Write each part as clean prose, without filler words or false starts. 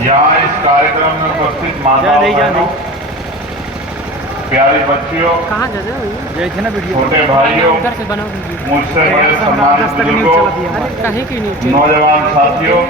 यहाँ इस कार्यक्रम में उपस्थित माताओं, प्यारी बच्चियों, छोटे भाइयों, मुझसे बड़े सम्मानित बुजुर्गों, नौजवान साथियों,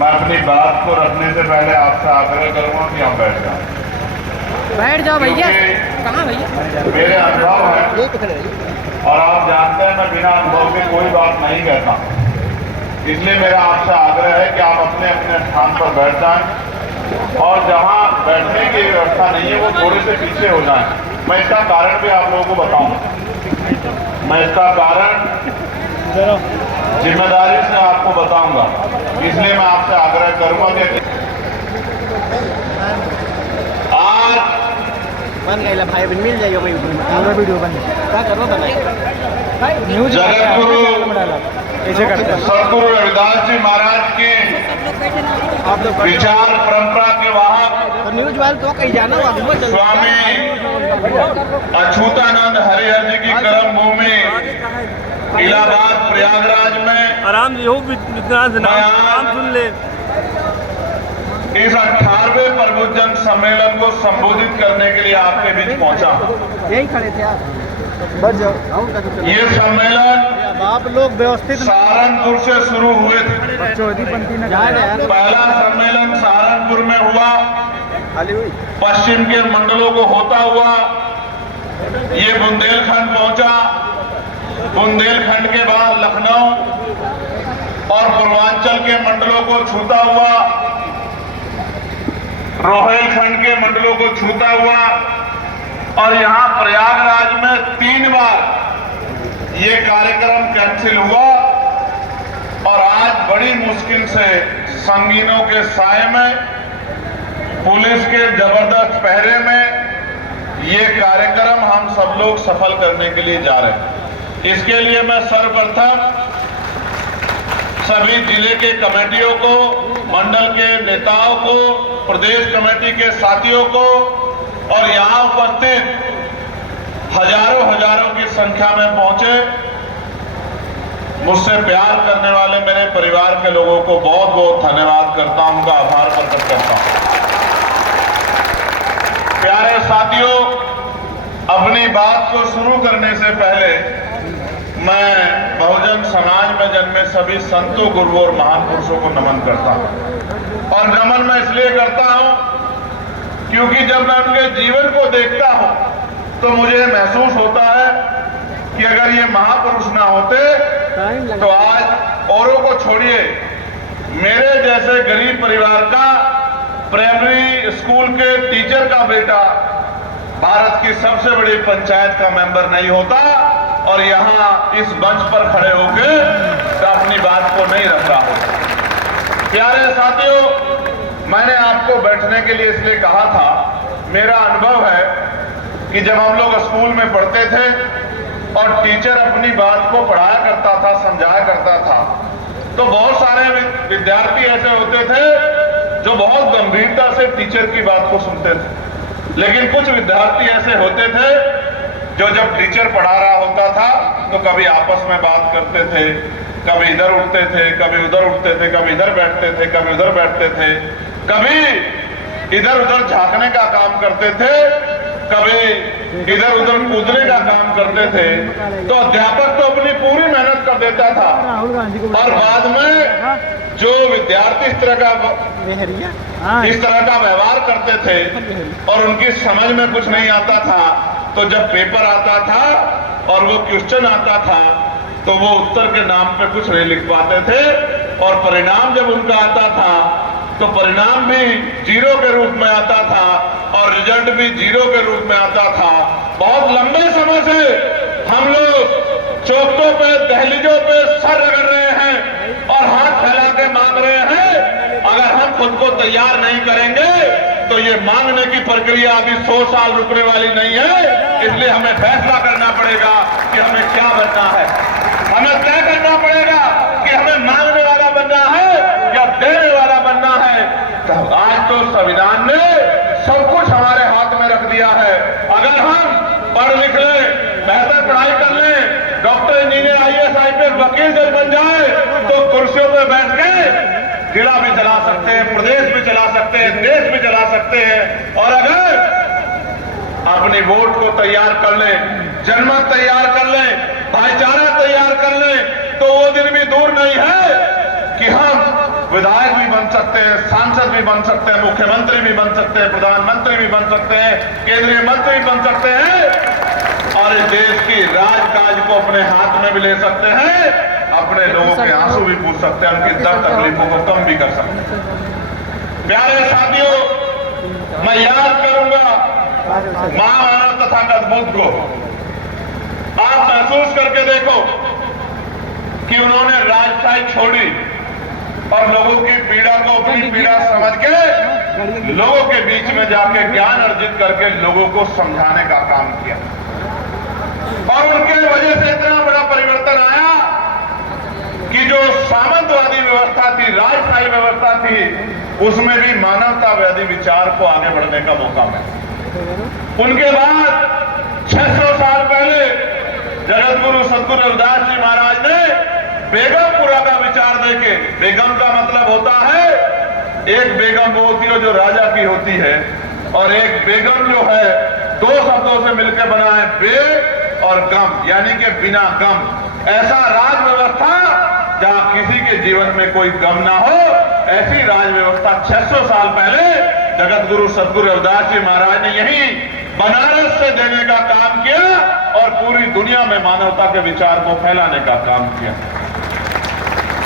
मैं अपनी बात को रखने से पहले आपसे आग्रह करूंगा कि आप बैठ जाओ भैया। कहाँ भैया? मेरे अनुभव है और आप जानते हैं मैं बिना अनुभव के कोई बात नहीं कहता, इसलिए मेरा आपसे आग्रह है कि आप अपने अपने स्थान पर बैठ जाएं और जहां बैठने की व्यवस्था नहीं है वो थोड़े से पीछे हो जाएं। मैं इसका कारण भी आप लोगों को बताऊंगा, मैं इसका कारण जिम्मेदारी से आपको बताऊंगा, इसलिए मैं आपसे आग्रह करूंगा कि आज भाई मिल जाएगा वीडियो बन जगतगुरु सदगुरु रविदास जी महाराज के विचार परंपरा के वाहक न्यूज वाले तो कहीं जाना स्वामी अछूतानंद हरिहर जी की कर्म भूमि इलाहाबाद प्रयागराज में आराम से हो नाम सुन ले। इस 18वें प्रबुद्धजन सम्मेलन को संबोधित करने के लिए आपके बीच पहुंचा। यही खड़े थे आप। ये सम्मेलन आप लोग व्यवस्थित सहारनपुर से शुरू हुए थे। पहला सम्मेलन सहारनपुर में हुआ, पश्चिम के मंडलों को होता हुआ ये बुंदेलखंड पहुंचा, बुंदेलखंड के बाद लखनऊ और पूर्वांचल के मंडलों को छूता हुआ, रोहिलखंड के मंडलों को छूता हुआ और यहां प्रयागराज में 3 बार ये कार्यक्रम कैंसिल हुआ और आज बड़ी मुश्किल से संगीनों के साए में, पुलिस के जबरदस्त पहरे में ये कार्यक्रम हम सब लोग सफल करने के लिए जा रहे हैं। इसके लिए मैं सर्वप्रथम सभी जिले के कमेटियों को, मंडल के नेताओं को, प्रदेश कमेटी के साथियों को और यहां उपस्थित हजारों की संख्या में पहुंचे मुझसे प्यार करने वाले मेरे परिवार के लोगों को बहुत बहुत धन्यवाद करता हूं, उनका आभार प्रकट करता हूं। प्यारे साथियों, अपनी बात को शुरू करने से पहले मैं बहुजन समाज में जन्मे सभी संतों, गुरुओं और महान पुरुषों को नमन करता हूं। और नमन मैं इसलिए करता हूं क्योंकि जब मैं उनके जीवन को देखता हूं तो मुझे महसूस होता है कि अगर ये महापुरुष ना होते तो आज औरों को छोड़िए, मेरे जैसे गरीब परिवार का प्राइमरी स्कूल के टीचर का बेटा भारत की सबसे बड़ी पंचायत का मेंबर नहीं होता और यहां इस मंच पर खड़े होकर अपनी बात को नहीं रख रहा हूं। प्यारे साथियों, मैंने आपको बैठने के लिए इसलिए कहा था, मेरा अनुभव है कि जब हम लोग स्कूल में पढ़ते थे और टीचर अपनी बात को पढ़ाया करता था, समझाया करता था, तो बहुत सारे विद्यार्थी ऐसे होते थे जो बहुत गंभीरता से टीचर की बात को सुनते थे, लेकिन कुछ विद्यार्थी ऐसे होते थे जो जब टीचर पढ़ा रहा होता था तो कभी आपस में बात करते थे, कभी इधर उठते थे, कभी उधर उठते थे, कभी इधर बैठते थे, कभी उधर बैठते थे, कभी इधर उधर झांकने का काम करते थे, कभी इधर उधर कूदने का काम करते थे। तो अध्यापक तो अपनी पूरी मेहनत कर देता था और बाद में जो विद्यार्थी इस तरह का व्यवहार करते थे और उनकी समझ में कुछ नहीं आता था, तो जब पेपर आता था और वो क्वेश्चन आता था तो वो उत्तर के नाम पे कुछ नहीं लिख पाते थे और परिणाम जब उनका आता था तो परिणाम भी 0 के रूप में आता था और रिजल्ट भी 0 के रूप में आता था। बहुत लंबे समय से हम लोग चौकों पे, दहलीजों पे सर रगड़ रहे हैं और हाथ फैला के मांग रहे हैं। अगर हम खुद को तैयार नहीं करेंगे तो ये मांगने की प्रक्रिया अभी 100 साल रुकने वाली नहीं है। इसलिए हमें फैसला करना पड़ेगा कि हमें क्या बनना है। हमें तय करना पड़ेगा कि हमें मांगने वाला बनना है या देने वाला बनना है। तो आज तो संविधान ने सब कुछ हमारे हाथ में रख दिया है। अगर हम पढ़ लिख लें, बेहतर पढ़ाई कर लें, डॉक्टर, इंजीनियर, IAS, IPS, वकील जब बन जाए तो कुर्सियों पे बैठ के जिला भी चला सकते हैं, प्रदेश भी चला सकते हैं, देश भी चला सकते हैं। और अगर अपनी वोट को तैयार कर ले, जनमत तैयार कर ले, भाईचारा तैयार कर ले, तो वो दिन भी दूर नहीं है कि हम विधायक भी बन सकते हैं, सांसद भी बन सकते हैं, मुख्यमंत्री भी बन सकते हैं, प्रधानमंत्री भी बन सकते हैं, केंद्रीय मंत्री भी बन सकते हैं और इस देश की राजकाज को अपने हाथ में भी ले सकते हैं, अपने लोगों के आंसू भी पूछ सकते हैं, उनकी दर्द तकलीफों को कम भी कर सकते हैं। प्यारे साथियों, मैं याद करूंगा महाभारत तथा अद्भुत को। आप महसूस करके देखो कि उन्होंने राजशाही छोड़ी और लोगों की पीड़ा को अपनी पीड़ा समझ के लोगों के बीच में जाके ज्ञान अर्जित करके लोगों को समझाने का काम किया और उनके वजह से इतना बड़ा परिवर्तन आया कि जो सामंतवादी व्यवस्था थी, राजशाही व्यवस्था थी, उसमें भी मानवतावादी विचार को आगे बढ़ने का मौका मिला। उनके बाद 600 साल पहले जगतगुरु सतगुरु रविदास जी महाराज ने बेगमपुरा का विचार देके, बेगम का मतलब होता है, एक बेगम वो होती है जो राजा की होती है और एक बेगम जो है दो शब्दों से मिलकर बना है, बे और गम, यानी कि बिना गम। ऐसा राज व्यवस्था जहां किसी के जीवन में कोई गम ना हो, ऐसी राज व्यवस्था 600 साल पहले जगतगुरु सतगुरु रविदास जी महाराज ने यही बनारस से देने का काम किया और पूरी दुनिया में मानवता के विचार को फैलाने का काम किया।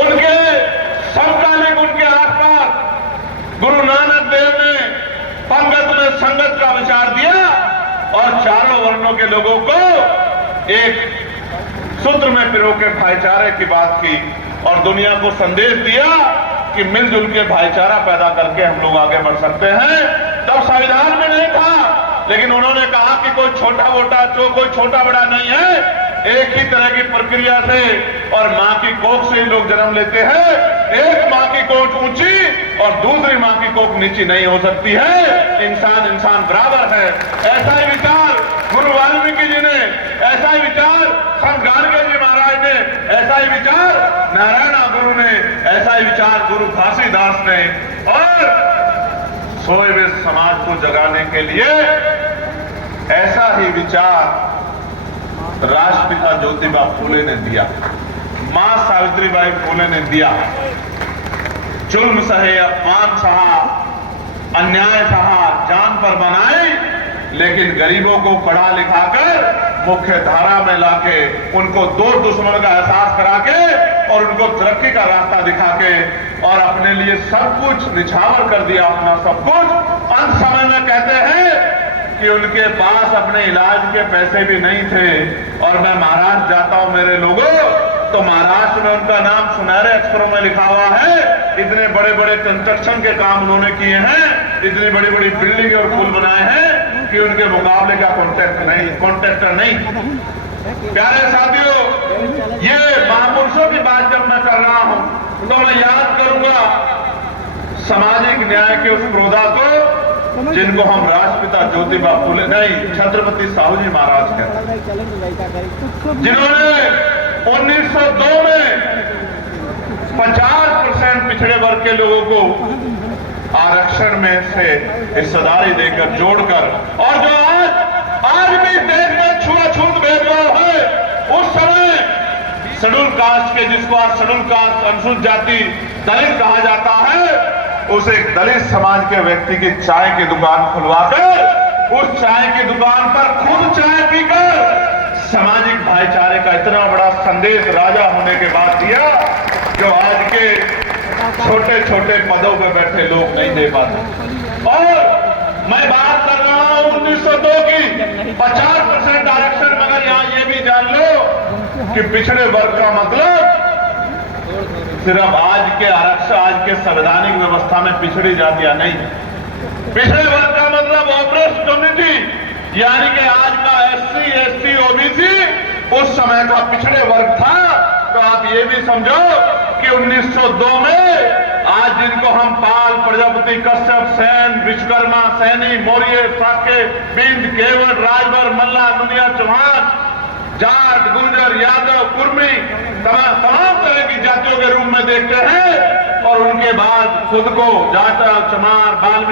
उनके समकालीन, उनके आसपास गुरु नानक देव ने पंगत में संगत का विचार दिया और चारों वर्णों के लोगों को एक सूत्र में पिरो के भाईचारे की बात की और दुनिया को संदेश दिया कि मिलजुल के भाईचारा पैदा करके हम लोग आगे बढ़ सकते हैं। तब संविधान में नहीं था, लेकिन उन्होंने कहा कि कोई छोटा मोटा कोई छोटा बड़ा नहीं है, एक ही तरह की प्रक्रिया से और मां की कोख से ही लोग जन्म लेते हैं। एक मां की कोख ऊंची और दूसरी मां की कोख नीची नहीं हो सकती है। इंसान इंसान बराबर है। ऐसा ही विचार गुरु वाल्मीकि जी ने, ऐसा ही विचार संत गाडगे जी महाराज ने, ऐसा ही विचार नारायण गुरु ने, ऐसा ही विचार गुरु घासीदास ने और सोए हुए समाज को जगाने के लिए ऐसा ही विचार राष्ट्रपिता ज्योतिबा फूले ने दिया, मां सावित्रीबाई फूले ने दिया। जुल्म सहे, अपमान सहा, अन्याय सहा, जान पर बनाई, लेकिन गरीबों को पढ़ा लिखा कर मुख्य धारा में लाके उनको दो दुश्मन का एहसास करा के और उनको तरक्की का रास्ता दिखा के और अपने लिए सब कुछ निछावर कर दिया, अपना सब कुछ। अंत समय में कहते हैं कि उनके पास अपने इलाज के पैसे भी नहीं थे और मैं महाराष्ट्र जाता हूं मेरे लोगों, तो महाराष्ट्र में उनका नाम सुनहरे अक्षरों में लिखा हुआ है। इतने बड़े बड़े कंस्ट्रक्शन के काम उन्होंने किए हैं, इतनी बड़ी बड़ी बिल्डिंग और पुल बनाए हैं कि उनके मुकाबले का कॉन्ट्रैक्टर नहीं। प्यारे साथियों, ये महापुरुषों की बात जब मैं कर रहा हूं तो मैं याद करूंगा सामाजिक न्याय के उस प्रोधा को जिनको हम राष्ट्रपिता ज्योतिबा फूले नहीं, छत्रपति साहू जी महाराज कहते, जिन्होंने 1902 में 50% पिछड़े वर्ग के लोगों को आरक्षण में से हिस्सेदारी देकर जोड़कर, और जो आज भी देश में छुआछूत भेदभाव है, उस समय शेड्यूल कास्ट के, जिसको आज शेड्यूल कास्ट अनुसूचित जाति दलित कहा जाता है, उस एक दलित समाज के व्यक्ति की चाय की दुकान खुलवाकर उस चाय की दुकान पर खुद चाय पीकर सामाजिक भाईचारे का इतना बड़ा संदेश राजा होने के बाद दिया जो आज के छोटे छोटे पदों पर बैठे लोग नहीं दे पाते। और मैं बात कर रहा हूं 1902 की 50% आरक्षण, मगर यहां ये भी जान लो कि पिछड़े वर्ग का मतलब सिर्फ आज के आरक्षण, आज के संवैधानिक व्यवस्था में पिछड़ी जातियां नहीं, पिछड़े वर्ग का मतलब ऑपरेस्ट कम्युनिटी, यानी कि आज का SC, ST, OBC उस समय का पिछड़े वर्ग था। तो आप ये भी समझो कि 1902 में आज जिनको हम पाल, प्रजापति, कश्यप, सेन, विश्वकर्मा, सैनी, मौर्य, साके, बिंद, केवट, राजभर, मल्ला, नुनिया, चौहान, जाट, गुर्जर, यादव, कुर्मी, तमाम तरह की जातियों के रूप में देखते हैं और उनके बाद खुद को जाटा, चमार, बाल्मीकि